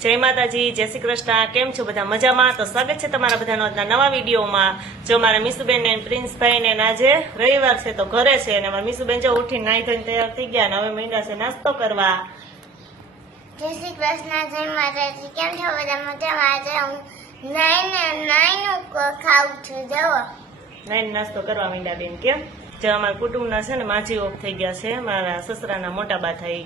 જય માતાજી, જય શ્રી કૃષ્ણ। કેમ છો બધા? મજામાં? તો સ્વાગત છે તમારા બધાનો આજના નવા વિડીયોમાં। જો મારા મીસુબેન ને પ્રિન્સભાઈ ને આજે રવિવાર છે તો ઘરે છે અને મારા મીસુબેન જો ઉઠીને નાઈ ધોઈને તૈયાર થઈ ગયા અને હવે માંડ્યા છે નાસ્તો કરવા। જય શ્રી કૃષ્ણ, જય માતાજી। કેમ છો બધા? મજામાં? આજે હું નાઈનું ખાઉં છું। જવો નાઈને નાસ્તો કરવા માંડ્યા બેન। કેમ? જો અમારા કુટુંબના છે ને માજી ઓફ થઈ ગયા છે, મારા સસરાના મોટા બા થઈ।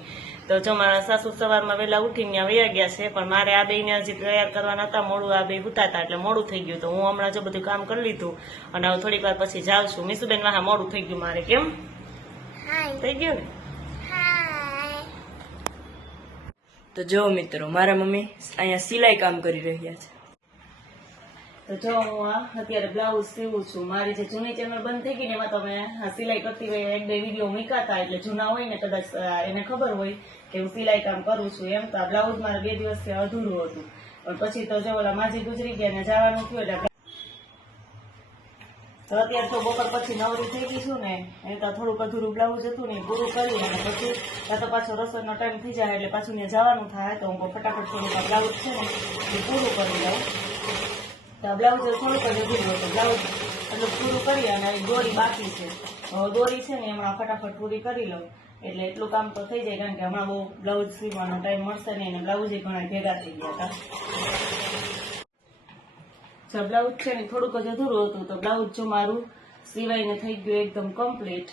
તો જો મારા સાસુ સવારમાં વહેલા ઉઠીને ત્યાં વયા ગયા છે, પણ મારે આ બેને હજી તૈયાર કરવાના હતા, મોડું આ બે ઉતાતા એટલે મોડું થઈ ગયું। તો હું હમણાં જો બધું કામ કરી લીધું અને હવે થોડીક વાર પછી જાઉં છું। મીસુબેન વાહ મોડું થઈ ગયું મારે। કેમ થઈ ગયું ને? તો જો મિત્રો, મારા મમ્મી અહીંયા સિલાઈ કામ કરી રહ્યા છે। તો જો હું આ અત્યારે બ્લાઉઝ સીવું છું। મારી જે જૂની ચેનલ બંધ થઈ ગઈ ને એમાં તો મેં સિલાઈ કરતી હોય એક બે વિડીયો મૂકાતા, એટલે જૂના હોય ને કદાચ એને ખબર હોય કે હું સિલાઈ કામ કરું છું એમ। તો આ બ્લાઉઝ મારે 2 દિવસથી અધૂરું હતું, પણ પછી તો જો ઓલા માજી ગુજરી ગયા ને જવાનું થયું એટલે તો અત્યારે તો બપોર પછી નવરી થઈ ગઈ છું ને, એ તો થોડુંક અધૂરું બ્લાઉઝ હતું ને પૂરું કરી અને પછી ત્યાં તો પાછો રસોઈનો ટાઈમ થઈ જાય એટલે પાછું ત્યાં જવાનું થાય, તો હું ફટાફટ થોડુંક બ્લાઉઝ છે ને એ પૂરું કરી લઉં। તો બ્લાઉઝ થોડુંક જ અધૂરું હતું, બ્લાઉઝ એટલે પૂરું કરી અને દોરી બાકી છે, દોરી છે ને હમણાં ફટાફટ પૂરી કરી લઉં એટલે એટલું કામ તો થઈ જાય, કારણ કે હમણાં બહુ બ્લાઉઝ સીવવાનો ટાઈમ મળશે નહીં અને બ્લાઉઝ ઘણા ભેગા થઈ ગયા હતા। બ્લાઉઝ છે ને થોડુંક જ અધૂરું હતું, તો બ્લાઉઝ જો મારું સિવાઈને થઈ ગયું એકદમ કમ્પ્લીટ।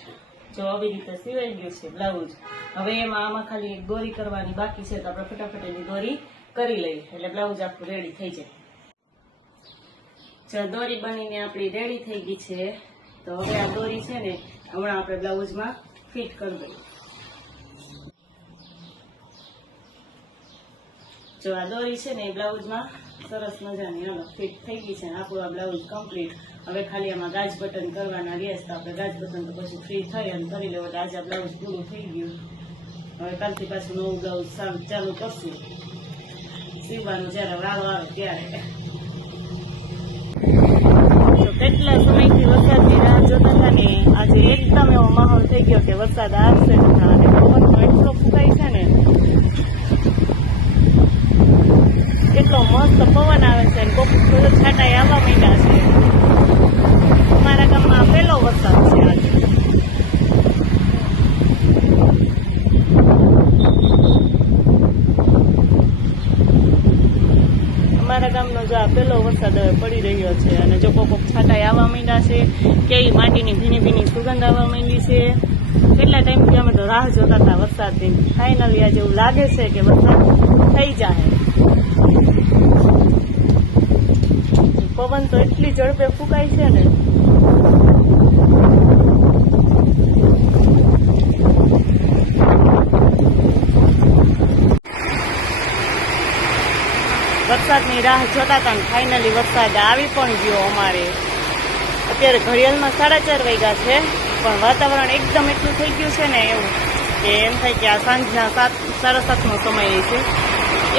જો આવી રીતે સિવાઈ ગયું છે બ્લાઉઝ। હવે એમાં આમાં ખાલી એક દોરી કરવાની બાકી છે, તો આપણે ફટાફટ એની દોરી કરી લઈએ એટલે બ્લાઉઝ આખું રેડી થઈ જાય। જો દોરી બનીને આપણી રેડી થઈ ગઈ છે, તો હવે આ દોરી છે ને હમણાં આપણે બ્લાઉઝમાં ફિટ કરી દઈએ। જો આ દોરી છે ને એ બ્લાઉઝમાં સરસ મજાની હવે ફિટ થઈ ગઈ છે, આપણું આ બ્લાઉઝ કમ્પ્લીટ। હવે ખાલી આમાં ગાજ બટન કરવાના રહેશે, તો આપણે ગાજ બટન તો પછી ફ્રી થઈ અને કરી લેવું એટલે આજે આ બ્લાઉઝ પૂરું થઈ ગયું। હવે કાલથી પાછું નવું બ્લાઉઝ ચાલુ કરશું સીવવાનું, જયારે વારો આવે ત્યારે। તો કેટલા સમયથી વરસાદની રાહ જોતા હતા ને આજે એકદમ એવો માહોલ થઈ ગયો કે વરસાદ આવશે હમણાં, અને પવન પણ એટલો ફૂંકાય છે ને, કેટલો મસ્ત પવન આવે છે અને કોક છાંટાઈ આવવા માંડ્યા છે। અમારા ગામમાં પહેલો વરસાદ છે આજે। અમારા ગામનો જો આ પહેલો વરસાદ હવે પડી રહ્યો છે અને જો કોક છાંટાઈ આવવા માંડ્યા છે, કેવી માટીની ભીની ભીની સુગંધ આવવા માંડી છે। કેટલા ટાઈમથી અમે તો રાહ જોતા હતા વરસાદની, ફાઇનલી આજે એવું લાગે છે કે વરસાદ થઈ જાય। પવન તો એટલી ઝડપે ફૂંકાય છે ને, વરસાદની રાહ જોતા હતા ને ફાઇનલી વરસાદ આવી પણ ગયો અમારે। અત્યારે ઘડિયાળમાં 4:30 વાગ્યા છે, પણ વાતાવરણ એકદમ એટલું થઈ ગયું છે ને એવું કે એમ થાય કે આ સાંજના 7:30નો સમય છે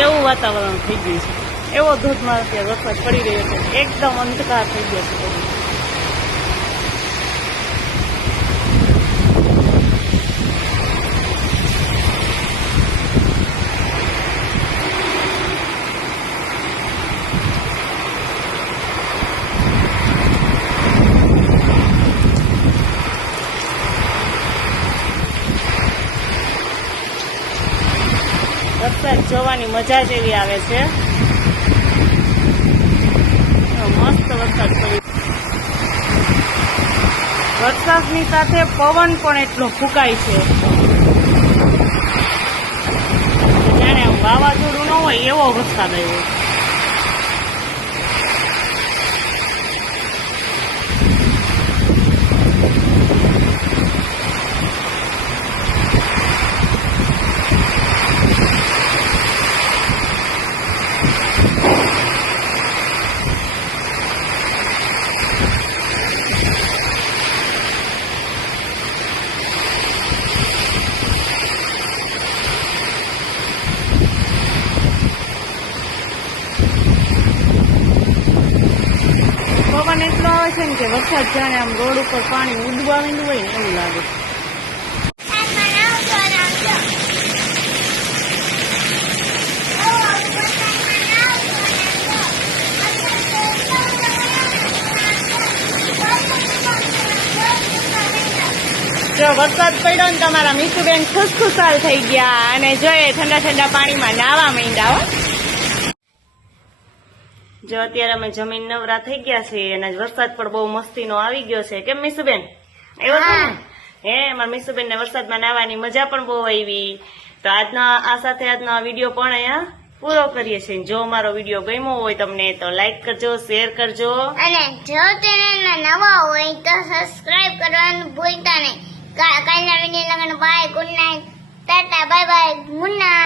એવું વાતાવરણ થઈ ગયું છે। એવો ધોધમાર અત્યારે વરસાદ પડી રહ્યો છે, એકદમ અંધકાર થઈ ગયો છે બધું। વરસાદ જોવાની મજા જ એવી આવે છે, મસ્ત વરસાદ પડ્યો। વરસાદની સાથે પવન પણ એટલો ફૂંકાય છે, જાણે વાવાઝોડું ન હોય એવો વરસાદ આવ્યો। પવન એટલો આવે છે ને કે વરસાદ જાણે આમ રોડ ઉપર પાણી ઉડવા માંડ્યું હોય ને એવું લાગે। વરસાદ પડ્યો ને તમારા મીસુબેન ખુશખુશાલ થઈ ગયા અને જોઈએ ઠંડા ઠંડા પાણીમાં નાવા માંડ્યા હો. જો અત્યારે અમે જમીન નવરા થઈ ગયા છે અને વરસાદ પણ બહુ મસ્તીનો આવી ગયો છે. કેમ મીસુબેન એવો છે ને? હે મારા મીસુબેન ને વરસાદમાં નાવાની મજા પણ બહુ આવી. તો આ સાથે આજનો આ વિડીયો પણ અહીંયા પૂરો કરીએ છીએ. જો મારો વિડીયો ગમ્યો હોય તમને તો લાઈક કરજો, શેર કરજો અને જો ચેનલમાં નવા હોય તો સબસ્ક્રાઇબ કરવાનું ભૂલતા નહીં. કાલના વિડીયો લગન bye, good night, ta-ta, bye bye, good night.